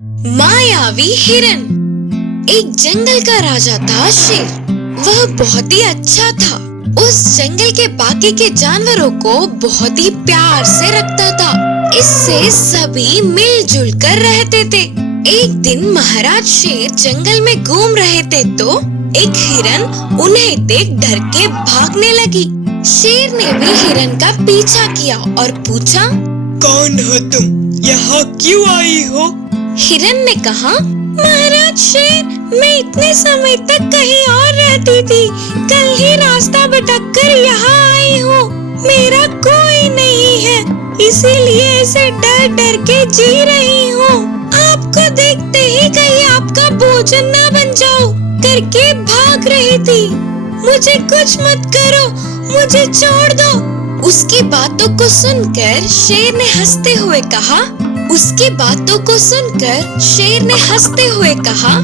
मायावी हिरन। एक जंगल का राजा था शेर। वह बहुत ही अच्छा था। उस जंगल के बाकी के जानवरों को बहुत ही प्यार से रखता था। इससे सभी मिलजुल कर रहते थे। एक दिन महाराज शेर जंगल में घूम रहे थे तो एक हिरन उन्हें देख डर के भागने लगी। शेर ने भी हिरन का पीछा किया और पूछा, कौन हो तुम? यहाँ क्यों आई हो? हिरन ने कहा, महाराज शेर, मैं इतने समय तक कहीं और रहती थी। कल ही रास्ता भटककर यहाँ आई हूँ। मेरा कोई नहीं है, इसीलिए ऐसे डर डर के जी रही हूँ। आपको देखते ही कहीं आपका भोजन न बन जाऊं करके भाग रही थी। मुझे कुछ मत करो, मुझे छोड़ दो। उसकी बातों को सुनकर शेर ने हंसते हुए कहा,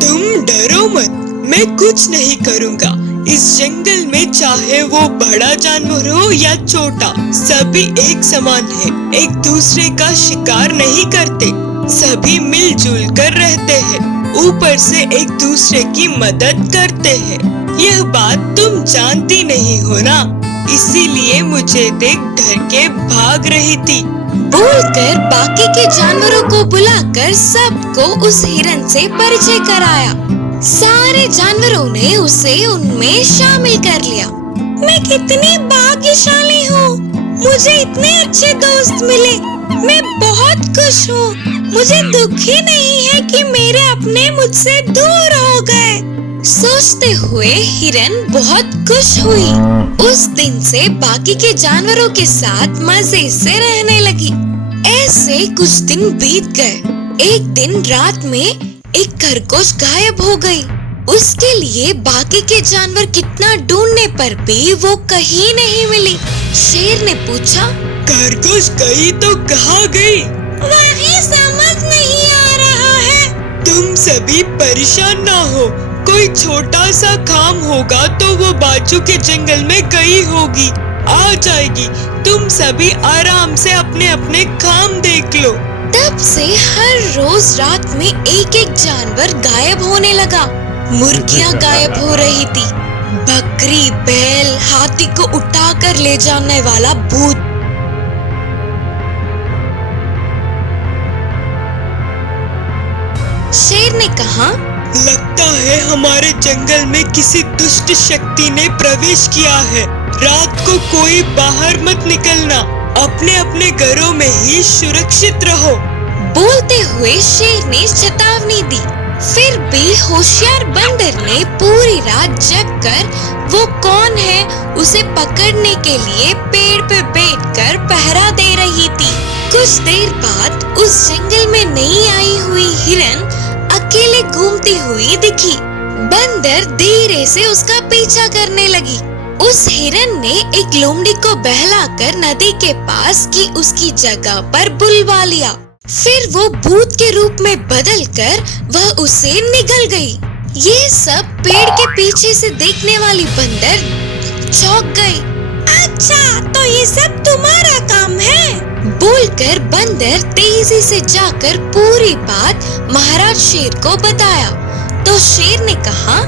तुम डरो मत, मैं कुछ नहीं करूँगा। इस जंगल में चाहे वो बड़ा जानवर हो या छोटा, सभी एक समान है। एक दूसरे का शिकार नहीं करते, सभी मिलजुल कर रहते हैं। ऊपर से एक दूसरे की मदद करते हैं। यह बात तुम जानती नहीं हो ना, इसीलिए मुझे देख डर के भाग रही थी। बोलकर बाकी के जानवरों को बुलाकर सबको उस हिरन से परिचय कराया। सारे जानवरों ने उसे उनमें शामिल कर लिया। मैं कितनी भाग्यशाली हूँ, मुझे इतने अच्छे दोस्त मिले। मैं बहुत खुश हूँ। मुझे दुख ही नहीं है कि मेरे अपने मुझसे दूर हो गए। सोचते हुए हिरन बहुत खुश हुई। उस दिन से बाकी के जानवरों के साथ मजे से रहने लगी। ऐसे कुछ दिन बीत गए। एक दिन रात में एक खरगोश गायब हो गई। उसके लिए बाकी के जानवर कितना ढूंढने पर भी वो कहीं नहीं मिली। शेर ने पूछा, खरगोश गई तो कहाँ गई? वही समझ नहीं आ रहा है। तुम सभी परेशान ना हो, कोई छोटा सा काम होगा तो वो बाजू के जंगल में गई होगी, आ जाएगी। तुम सभी आराम से अपने अपने काम देख लो। तब से हर रोज रात में एक एक जानवर गायब होने लगा। मुर्गियाँ गायब हो रही थी। बकरी, बैल, हाथी को उठाकर ले जाने वाला भूत। शेर ने कहा, लगता है हमारे जंगल में किसी दुष्ट शक्ति ने प्रवेश किया है। रात को कोई बाहर मत निकलना, अपने अपने घरों में ही सुरक्षित रहो। बोलते हुए शेर ने चेतावनी दी। फिर भी होशियार बंदर ने पूरी रात जगकर वो कौन है उसे पकड़ने के लिए पेड़ पे बैठकर पहरा दे रही थी। कुछ देर बाद उस जंगल में नई आई हुई हिरन अकेले घूमती हुई दिखी। बंदर धीरे से उसका पीछा करने लगी। उस हिरन ने एक लोमड़ी को बहलाकर नदी के पास की उसकी जगह पर बुलवा लिया। फिर वो भूत के रूप में बदलकर वह उसे निगल गई। ये सब पेड़ के पीछे से देखने वाली बंदर चौंक गई। अच्छा, तो ये सब तुम्हारा काम है? बोलकर बंदर तेजी से जाकर पूरी बात महाराज शेर को बताया। तो शेर ने कहा,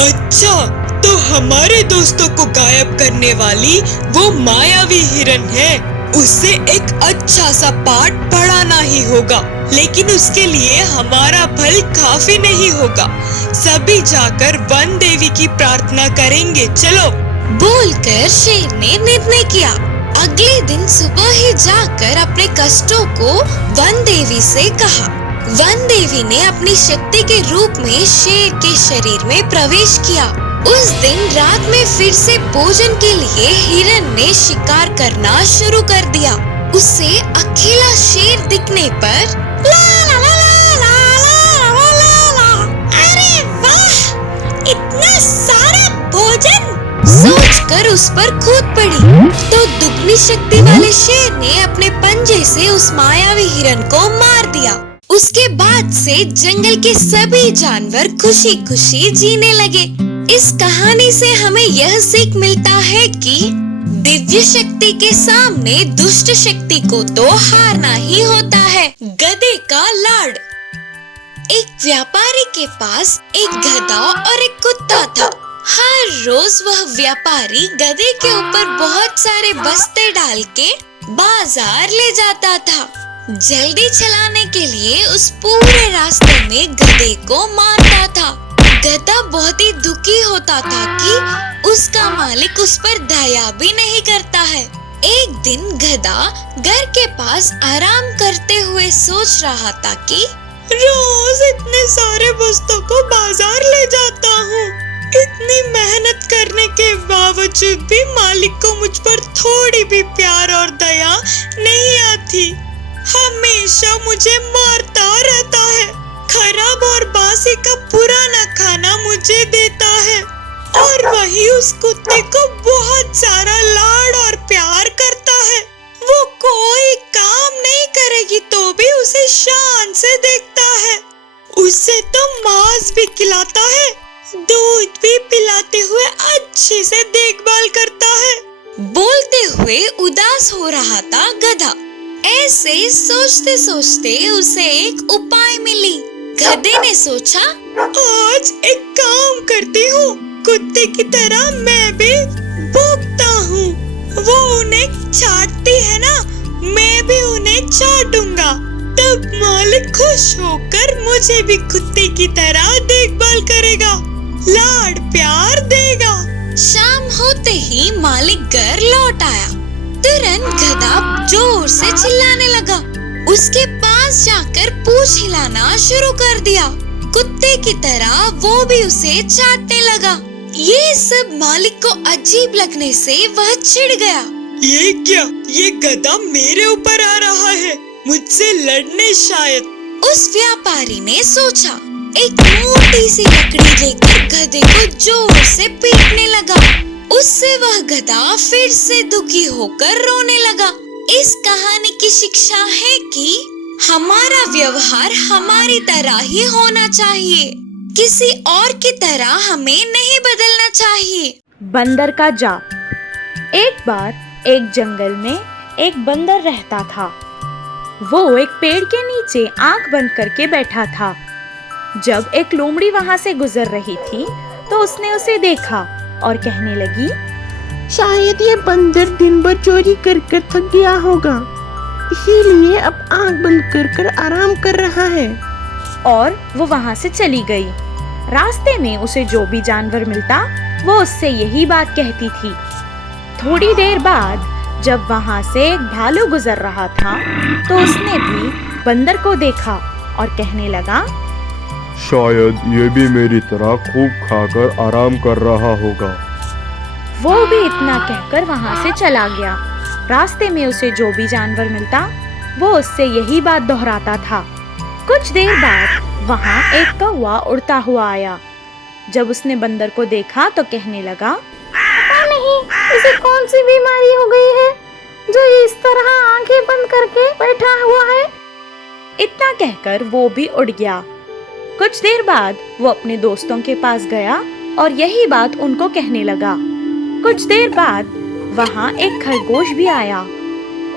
अच्छा, तो हमारे दोस्तों को गायब करने वाली वो मायावी हिरन है। उसे एक अच्छा सा पाठ पढ़ाना ही होगा, लेकिन उसके लिए हमारा बल काफी नहीं होगा। सभी जाकर वन देवी की प्रार्थना करेंगे, चलो। बोलकर शेर ने निर्णय किया। अगले दिन सुबह ही जाकर अपने कष्टों को वन देवी से कहा। वन देवी ने अपनी शक्ति के रूप में शेर के शरीर में प्रवेश किया। उस दिन रात में फिर से भोजन के लिए हिरन ने शिकार करना शुरू कर दिया। उसे अकेला शेर दिखने पर ला ला ला ला ला ला ला ला, अरे वाह, इतना सारा भोजन सोचकर उस पर कूद पड़ी। तो दुगनी शक्ति वाले शेर ने अपने पंजे से उस मायावी हिरन को मार दिया। उसके बाद से जंगल के सभी जानवर खुशी खुशी जीने लगे। इस कहानी से हमें यह सीख मिलता है कि दिव्य शक्ति के सामने दुष्ट शक्ति को तो हारना ही होता है। गधे का लाड। एक व्यापारी के पास एक गधा और एक कुत्ता था। हर रोज वह व्यापारी गधे के ऊपर बहुत सारे बस्ते डाल के बाजार ले जाता था। जल्दी चलाने के लिए उस पूरे रास्ते में गधे को मारता था। गधा बहुत ही दुखी होता था कि उसका मालिक उस पर दया भी नहीं करता है। एक दिन गधा घर के पास आराम करते हुए सोच रहा था कि रोज इतने सारे बस्तों को बाजार ले जाता हूँ। इतनी मेहनत करने के बावजूद भी मालिक को मुझ पर थोड़ी भी प्यार और दया नहीं आती। हमेशा मुझे मारता रहता है। खराब और बासी का पुराना खाना मुझे देता है और वही उस कुत्ते को बहुत सारा लाड और प्यार करता है। वो कोई काम नहीं करेगी तो भी उसे शान से देखता है। उसे तो मांस भी खिलाता है, दूध भी पिलाते हुए अच्छे से देखभाल करता है। बोलते हुए उदास हो रहा था गधा। ऐसे सोचते सोचते उसे एक उपाय मिली। गधे ने सोचा, आज एक काम करती हूँ, कुत्ते की तरह मैं भी भौंकता हूँ। वो उन्हें चाटती है ना, मैं भी उन्हें चाटूंगा। तब मालिक खुश होकर मुझे भी कुत्ते की तरह देखभाल करेगा, लाड प्यार देगा। शाम होते ही मालिक घर लौट आया। तुरंत गधा जोर से चिल्लाने लगा। उसके पास जाकर पूंछ हिलाना शुरू कर दिया। कुत्ते की तरह वो भी उसे चाटने लगा। ये सब मालिक को अजीब लगने से वह चिढ़ गया। ये क्या? ये गधा मेरे ऊपर आ रहा है, मुझसे लड़ने शायद। उस व्यापारी ने सोचा। एक मोटी सी लकड़ी लेकर गधे को जोर से पीटने लगा। उससे वह गधा फिर से दुखी होकर रोने लगा। इस कहानी की शिक्षा है कि हमारा व्यवहार हमारी तरह ही होना चाहिए, किसी और की तरह हमें नहीं बदलना चाहिए। बंदर का जाप। एक बार एक जंगल में एक बंदर रहता था। वो एक पेड़ के नीचे आंख बंद करके बैठा था। जब एक लोमड़ी वहां से गुजर रही थी तो उसने उसे देखा और कहने लगी, शायद ये बंदर दिन भर चोरी कर कर थक गया होगा, इसीलिए अब आंख बंद कर कर आराम कर रहा है। और वो वहां से चली गई। रास्ते में उसे जो भी जानवर मिलता वो उससे यही बात कहती थी। थोड़ी देर बाद जब वहां से एक भालू गुजर रहा था तो उसने भी बंदर को देखा और कहने लगा, शायद ये भी मेरी तरह खूब खाकर आराम कर रहा होगा। वो भी इतना कहकर वहां से चला गया। रास्ते में उसे जो भी जानवर मिलता वो उससे यही बात दोहराता था। कुछ देर बाद वहां एक कौवा उड़ता हुआ आया। जब उसने बंदर को देखा तो कहने लगा, पता नहीं इसे कौन सी बीमारी हो गई है जो ये इस तरह आंखें बंद करके बैठा हुआ है। इतना कहकर वो भी उड़ गया। कुछ देर बाद वो अपने दोस्तों के पास गया और यही बात उनको कहने लगा। कुछ देर बाद वहाँ एक खरगोश भी आया।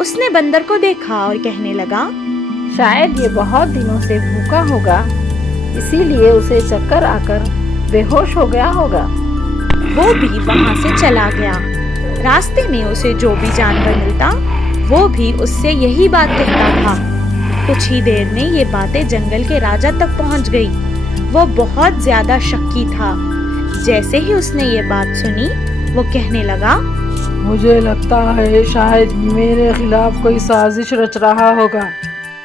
उसने बंदर को देखा और कहने लगा, शायद ये बहुत दिनों से भूखा होगा, इसीलिए उसे चक्कर आकर बेहोश हो गया होगा। वो भी वहाँ से चला गया। रास्ते में उसे जो भी जानवर मिलता वो भी उससे यही बात कहता था। कुछ ही देर में ये बातें जंगल के राजा तक पहुँच गई। वो बहुत ज्यादा शक्की था। जैसे ही उसने ये बात सुनी वो कहने लगा, मुझे लगता है शायद मेरे खिलाफ कोई साजिश रच रहा होगा।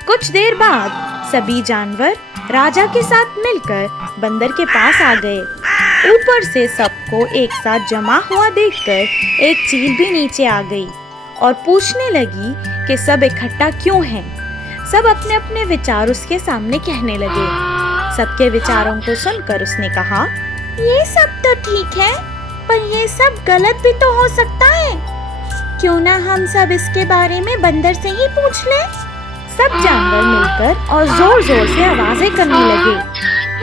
कुछ देर बाद सभी जानवर राजा के साथ मिलकर बंदर के पास आ गए। ऊपर से सबको एक साथ जमा हुआ देखकर एक चील भी नीचे आ गई और पूछने लगी कि सब इकट्ठा क्यों हैं। सब अपने अपने विचार उसके सामने कहने लगे। सबके विचारों को सुनकर उसने कहा, ये सब तो ठीक है, पर ये सब गलत भी तो हो सकता है। क्यों ना हम सब इसके बारे में बंदर से ही पूछ लें। सब जानवर मिलकर और जोर जोर से आवाजें करने लगे।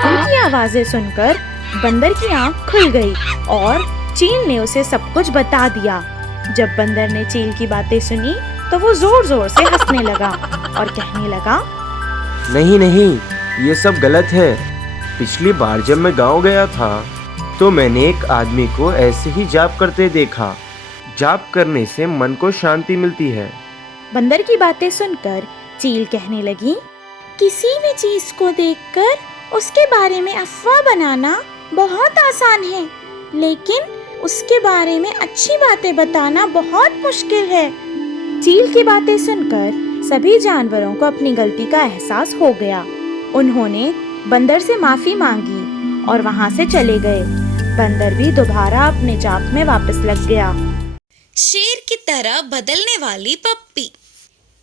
उनकी आवाजें सुनकर बंदर की आंख खुल गई और चील ने उसे सब कुछ बता दिया। जब बंदर ने चील की बातें सुनी तो वो जोर जोर से हंसने लगा और कहने लगा, नहीं नहीं, ये सब गलत है। पिछली बार जब मैं गांव गया था तो मैंने एक आदमी को ऐसे ही जाप करते देखा। जाप करने से मन को शांति मिलती है। बंदर की बातें सुनकर चील कहने लगी, किसी भी चीज को देखकर उसके बारे में अफवाह बनाना बहुत आसान है, लेकिन उसके बारे में अच्छी बातें बताना बहुत मुश्किल है। चील की बातें सुनकर सभी जानवरों को अपनी गलती का एहसास हो गया। उन्होंने बंदर से माफी मांगी और वहाँ से चले गए। बंदर भी दोबारा अपने जाप में वापस लग गया। शेर की तरह बदलने वाली पप्पी।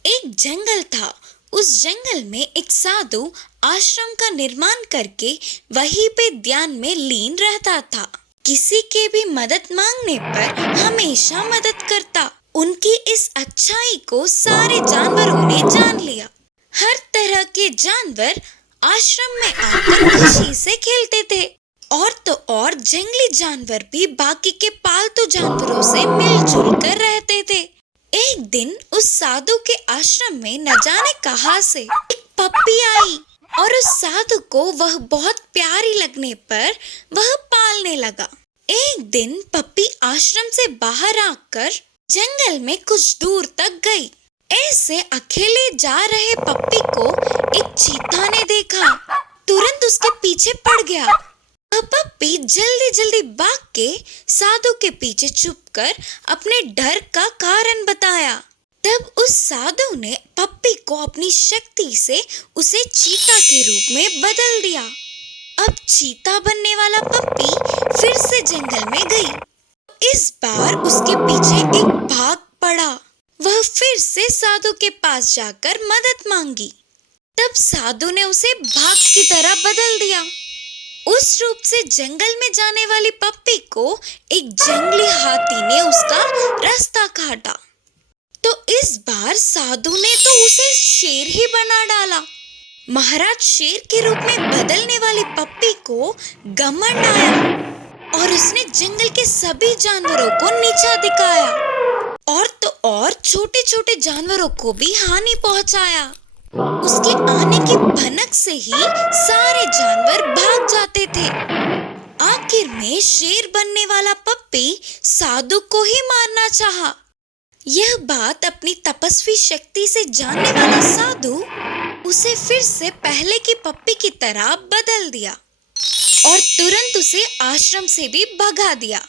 एक जंगल था। उस जंगल में एक साधु आश्रम का निर्माण करके वहीं पे ध्यान में लीन रहता था। किसी के भी मदद मांगने पर हमेशा मदद करता। उनकी इस अच्छाई को सारे जानवरों ने जान लिया। हर तरह के जानवर आश्रम में आकर खुशी से खेलते थे। और तो और जंगली जानवर भी बाकी के पालतू जानवरों से मिलजुल कर रहते थे। एक दिन उस साधु के आश्रम में न जाने कहां से एक पप्पी आई और उस साधु को वह बहुत प्यारी लगने पर वह पालने लगा। एक दिन पप्पी आश्रम से बाहर आकर जंगल में कुछ दूर तक गई। ऐसे अकेले जा रहे पप्पी को एक चीता ने देखा। तुरंत उसके पीछे पड़ गया। वह पप्पी जल्दी जल्दी भाग के साधु के पीछे छुपकर अपने डर का कारण बताया। तब उस साधु ने पप्पी को अपनी शक्ति से उसे चीता के रूप में बदल दिया। अब चीता बनने वाला पप्पी फिर से जंगल में गई। इस बार उसके पीछे एक बाघ पड़ा। वह फिर से साधु के पास जाकर मदद मांगी। तब साधु ने उसे बाघ की तरह बदल दिया। उस रूप से जंगल में जाने वाली पप्पी को एक जंगली हाथी ने उसका रास्ता काटा। तो इस बार साधु ने तो उसे शेर ही बना डाला। महाराज शेर के रूप में बदलने वाली पप्पी को घमंड आया और उसने जंगल के सभी जानवरों को नीचा दिखाया और तो और छोटे छोटे जानवरों को भी हानि पहुंचाया। उसके आने की भनक से ही सारे जानवर भाग जाते थे। आखिर में शेर बनने वाला पप्पी साधु को ही मारना चाहा। यह बात अपनी तपस्वी शक्ति से जानने वाला साधु उसे फिर से पहले की पप्पी की तरह बदल दिया और तुरंत उसे आश्रम से भी भगा दिया।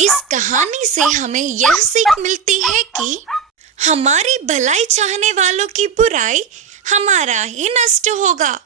इस कहानी से हमें यह सीख मिलती है कि हमारी भलाई चाहने वालों की बुराई हमारा ही नष्ट होगा।